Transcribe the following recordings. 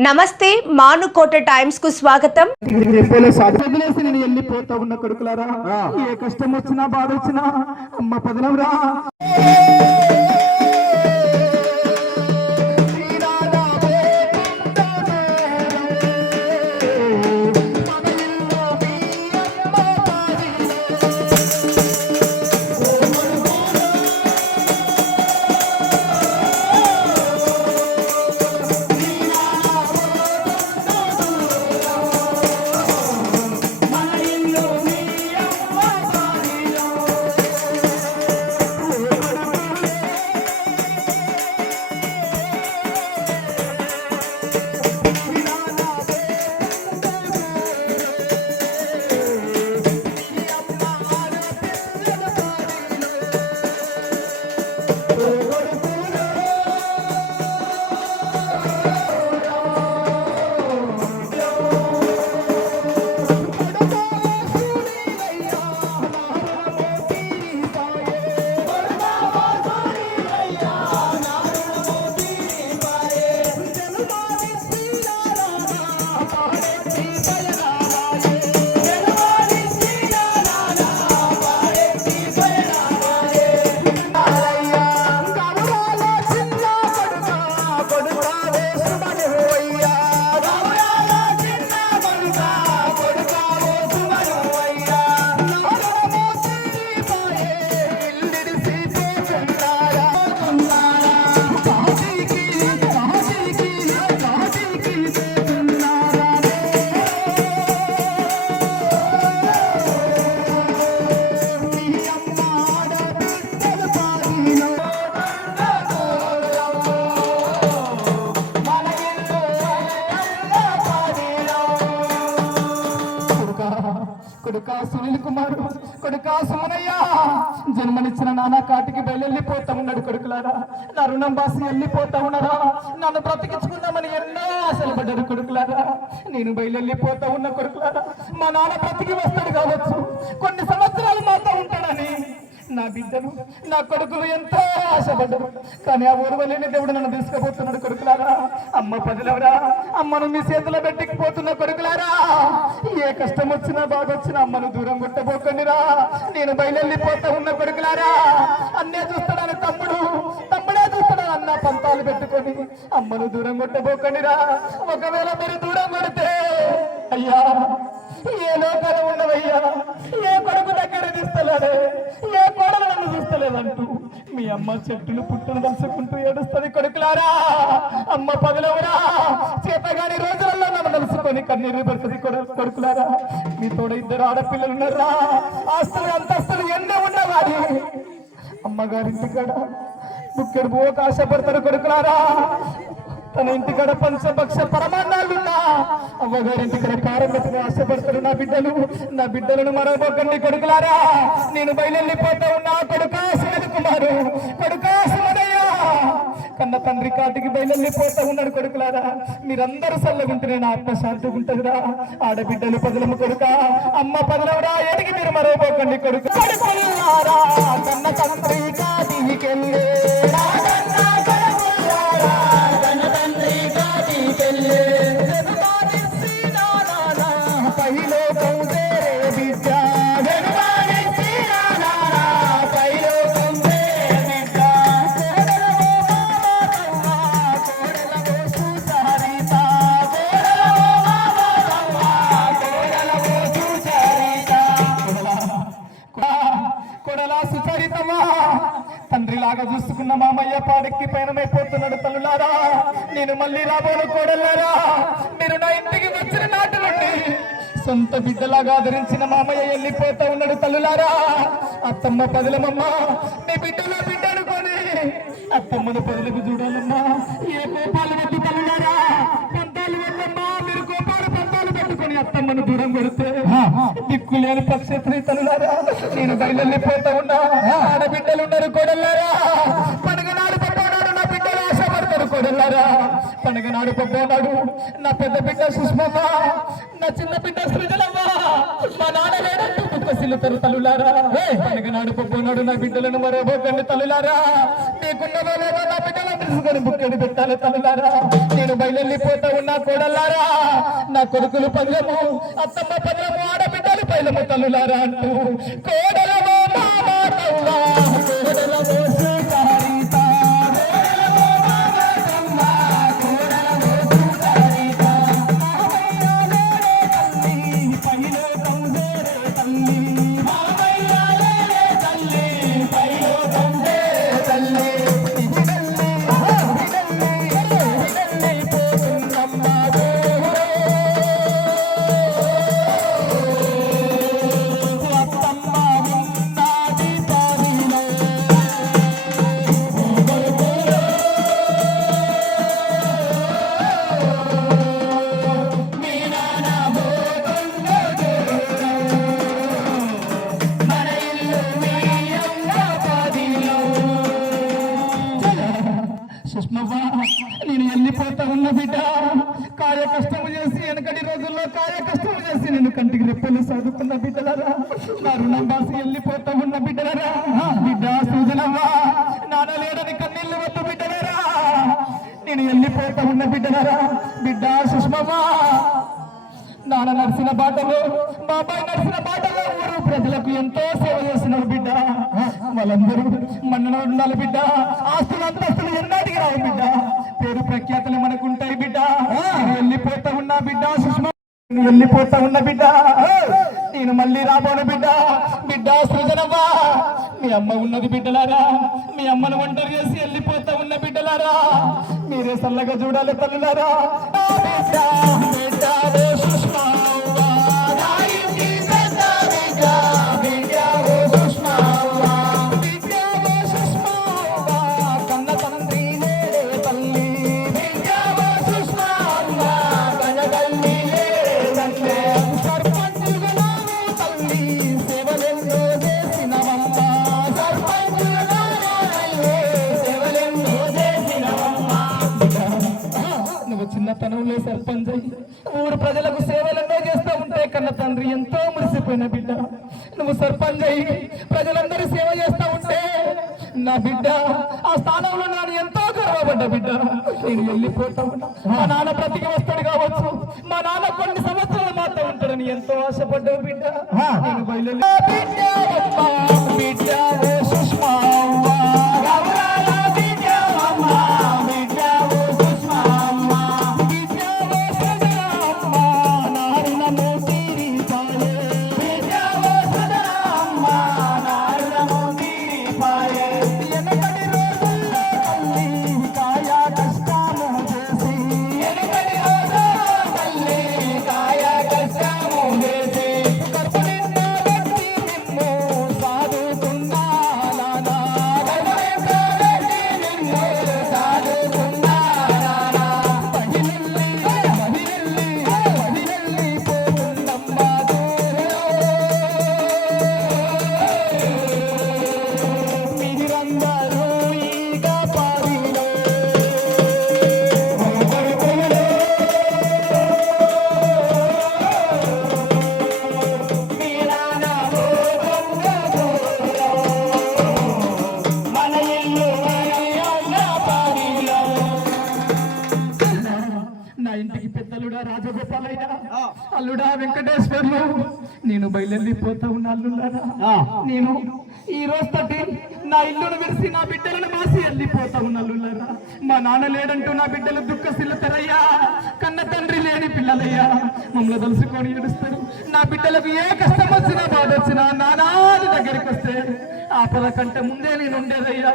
నమస్తే మానుకోట టైమ్స్కు స్వాగతం. వదిలేసి నేను వెళ్ళిపోతా ఉన్న కొడుకులారా? ఏ కష్టం వచ్చినా బాధ వచ్చినా అమ్మ పదనవరా జన్మనిచ్చిన నాన్న కాటికి వెళ్ళిపోతా ఉన్నాడు కొడుకులారా. నా రుణం బాసి వెళ్ళిపోతా ఉన్నారా. నన్ను బ్రతికించుకుందామని ఎన్నో ఆశలు పడ్డారు కొడుకులారా. నేను బయలుపోతా ఉన్న కొడుకులారా. మా నాన్న బ్రతికి వస్తాడు కావచ్చు. కొన్ని సంవత్సరాలు మాతో ఉంటాడని నా బిడ్డను నా కొడుకులు ఎంతో ఆశపడ్డరు కానీ ఆ ఊరువలేని దేవుడు నన్ను తీసుకుపోతున్నాడు కొడుకులారా. అమ్మ పదిలవరా. అమ్మను మీ చేతిలో పెట్టిపోతున్న కొడుకులారా. ఏ కష్టం వచ్చినా బాధ వచ్చినా అమ్మను దూరం కొట్టబోకండిరా నేను బయలుపోతా ఉన్న కొడుకులారా. అన్నే చూస్తాడని తమ్ముడు. తమ్ముడే చూస్తాడని అన్న పంతాలు పెట్టుకొని అమ్మను దూరం కొట్టబోకండిరా ఒకవేళ మీరు దూరం కొడితే అయ్యా ఏ లోకాలు ఉండవయ్యా ఏ కొడుకు దగ్గర తీస్తలేదే ఏ కోడలు నన్ను చూస్తలేదంటూ మీ అమ్మ చెట్టును పుట్టును తలుచుకుంటూ ఏడుస్తుంది కొడుకులారా. అమ్మ పదలవరా చేతగాని రోజులలో నన్ను తలుసుకొని కన్నీరు పెడుతుంది కొడుకులారా. మీ తోడ ఇద్దరు ఆడపిల్లలు ఉన్నారా? ఆస్తులు అంతస్తులు ఎన్నో ఉన్నవాడి అమ్మగారింటి కాడ బుక్కెడు పోక ఆశపడతారు కొడుకులారా. తన ఇంటికాడ పంచభక్ష పరమాన్నాలున్నా అవ్వగారింటికాడ కారం పెట్టుకుని ఆశపడతారు నా బిడ్డలు నా బిడ్డలను మరొకండి కొడుకులారా నేను బయలుపోతా ఉన్నా. కొడుకా సుమతి కుమారు కొడుకా సుమదయ్య కన్న తండ్రి కాటికి బయలుపోతా ఉన్నాడు కొడుకులారా. మీరందరూ చల్లగుంటే నా ఆత్మ ఉంటుందిరా. ఆడబిడ్డలు పదలము కొడుక అమ్మ పదలవురా ఎడికి మీరు మరొకండి కొడుకు. కన్న తండ్రి కాటికెళ్ళే నేను మళ్ళీ రాబోను కోడల్లారా? మీరు నా ఇంటికి వచ్చిన నాటి నుండి సొంత బిడ్డలాగా ఆదరించిన మామయ్య వెళ్ళిపోతా ఉన్నాడు తల్లులారా. అత్తమ్మ పదులమమ్మ నీ బిడ్డలో బిడ్డ అనుకొని అత్తమ్మను పదులకు చూడాలమ్మా. ఏ కోపాలు వద్దు తల్లులారా? పంతాలు వద్దమ్మా మీరు కోపాలు పంతాలు పెట్టుకొని అత్తమ్మను దూరం కొడితే దిక్కు లేని పక్షేత్రి తల్లులారా నేను బయలుపోతా ఉన్నా. ఆడబిడ్డలు ఉన్నారు కొడల్లారా. పండుగ నాడు పడ్డాడు నా పెద్ద బిడ్డ సుష్మమ్మ నా చిన్న బిడ్డ సృజలమ్మ మా నాన్న లేనట్టు దుఃఖ చెల్లుతారు తల్లులారా. పండుగ నాడు పప్పు నాడు నా బిడ్డలను మరవబోకండి తల్లులారా. వాళ్ళేవో నా బిడ్డలను తీసుకొని బుక్కడి పెట్టాలి తల్లులారా. నేను బయలుపోతా ఉన్నా కోడల్లారా. నా కొడుకులు పల్లెము అత్తమ్మ పల్లెము ఆడబిడ్డలు పైలము తల్లులారా అంటూ కోడలమో మామ సుష్మవ్వ నేను వెళ్ళిపోతా ఉన్న బిడ్డ. కాయ కష్టము చేసి వెనకటి రోజుల్లో కాయ కష్టము చేసి నేను కంటికి రెప్పలు చదువుకున్న బిడ్డలరా. నా రుణం బాసి వెళ్ళిపోతా ఉన్న బిడ్డలరా. బిడ్డ సూచనవ్వ నాన్న లేడని కన్నీళ్ళు వద్దు బిడ్డలరా. నేను వెళ్ళిపోతా ఉన్న బిడ్డలరా. బిడ్డ సుష్మవ్వా నాన్న నడిచిన బాటలో బాబాయ్ నడిచిన బాటలో ఊరు ప్రజలకు ఎంతో సేవ చేసినావు బిడ్డ. వాళ్ళందరూ మన్నన ఉండాలి బిడ్డ. ఆస్తులు అంతస్తులు ఎన్నాటికి రావు బిడ్డ. పేరు ప్రఖ్యాతులు మనకుంటాయి బిడ్డ. నేను వెళ్ళిపోతా ఉన్నా బిడ్డ సుష్మా. వెళ్ళిపోతా ఉన్న బిడ్డ. నేను మళ్ళీ రాబోను బిడ్డ. బిడ్డ సృజనవ్వా. మీ అమ్మ ఉన్నది బిడ్డలారా. మీ అమ్మను ఒంటరి చేసి వెళ్ళిపోతా ఉన్న బిడ్డలారా. మీరే చల్లగా చూడాలి తల్లులారా. బిడ్డ, బిడ్డ, ఓ చిన్నతనంలో సర్పంచ్. ఊరు ప్రజలకు సేవలెన్నో చేస్తూ ఉంటే కన్న తండ్రి ఎంతో మురిసిపోయిన బిడ్డ. నువ్వు సర్పంచ్ అయ్యి ప్రజలందరూ సేవ చేస్తూ ఉంటే నా బిడ్డ ఆ స్థానంలో నాన్న ఎంతో గర్వపడ్డ బిడ్డ. నేను వెళ్ళిపోతా ఉన్నా. మా నాన్న బ్రతికి వస్తాడు కావచ్చు. మా నాన్న కొన్ని సంవత్సరాలు మాత్రం ఉంటాడని ఎంతో ఆశపడ్డావు బిడ్డ. నేను బయలుదేరి నా బిడ్డ బిడ్డ సుష్మా. పెద్దలుడా రాజగోపాలయ్య. అల్లుడా వెంకటేశ్వర్లు. నేను బయలుదేరిపోతా ఉన్నా అల్లుడారా నేను ఈ రోజు తోటి నా ఇల్లును విరిసి నా బిడ్డలను మాసి వెళ్ళిపోతా ఉన్నా అల్లుడారా మా నాన్న లేడంటూ నా బిడ్డలు దుఃఖశిల్లుతారయ్యా కన్న తండ్రి లేని పిల్లలయ్యా. మమ్మల్ని తలుసుకొని ఏడుస్తారు. నా బిడ్డలకు ఏ కష్టం వచ్చినా బాధ వచ్చినా నానాది దగ్గరికి వస్తే ఆపద కంటే ముందే నేను ఉండేదయ్యా.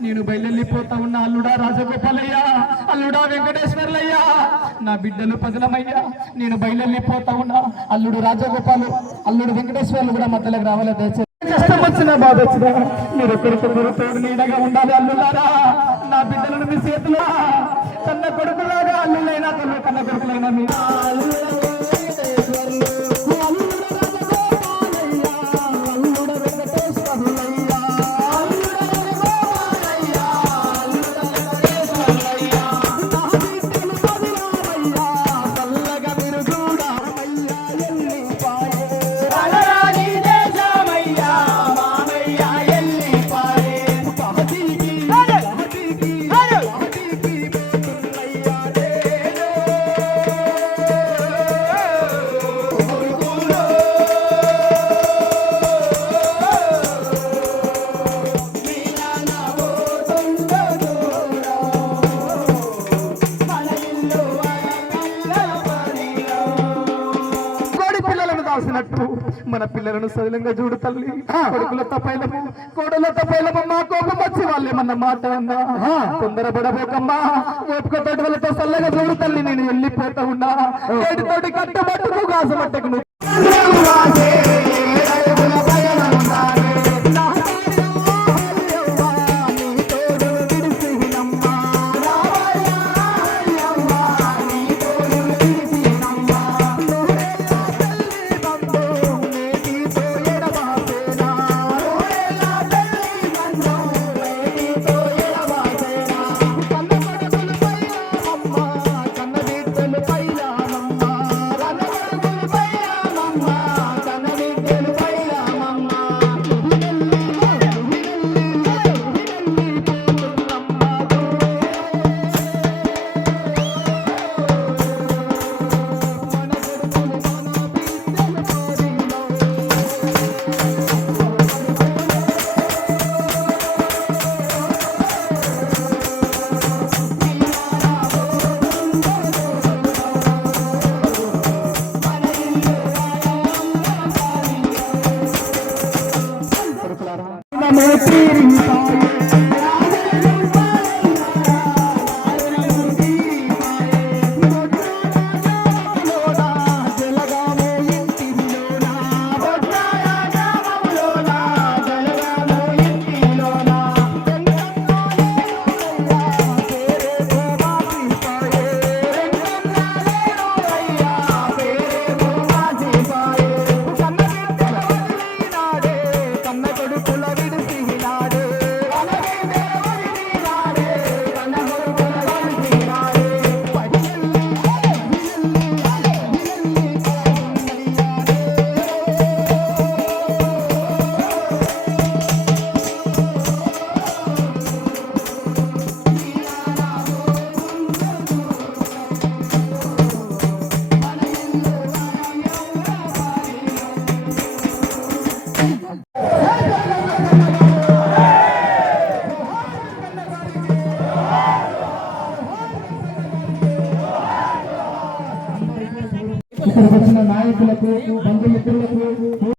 నేను బయలుదేరిపోతా ఉన్న అల్లుడా రాజగోపాలయ్యా. అల్లుడా వెంకటేశ్వర్లయ్యా. నా బిడ్డలు పగలమయ్యా నేను బయలుదేరిపోతా ఉన్నా అల్లుడు రాజగోపాలు అల్లుడు వెంకటేశ్వర్లు కూడా మధ్యలోకి రావాలి. దయచేసి కష్టం వచ్చినా బాధ వచ్చినా మీరు ఒకరికొకరు తోడు నీడగా ఉండాలి అల్లులారా నా బిడ్డలను మీ చేతులా కన్న కొడుకులాగా అల్లులైనా కన్న కన్న కొడుకులైనా మీ మీరు? సదిలంగా చూడు తల్లి. కొడుకులతో పైలము కోడలతో పైలము మా కోపం వచ్చి వాళ్ళేమన్న మాట అన్నా? తొందరపడబోకమ్మా. ఓపికతోటి వాళ్ళతో చల్లగా చూడు తల్లి నేను వెళ్ళిపోతా ఉన్నా. ఏటితోటి కట్టుబట్టుకు కాసమట్టకు నువ్వు ఇక్కడ వచ్చిన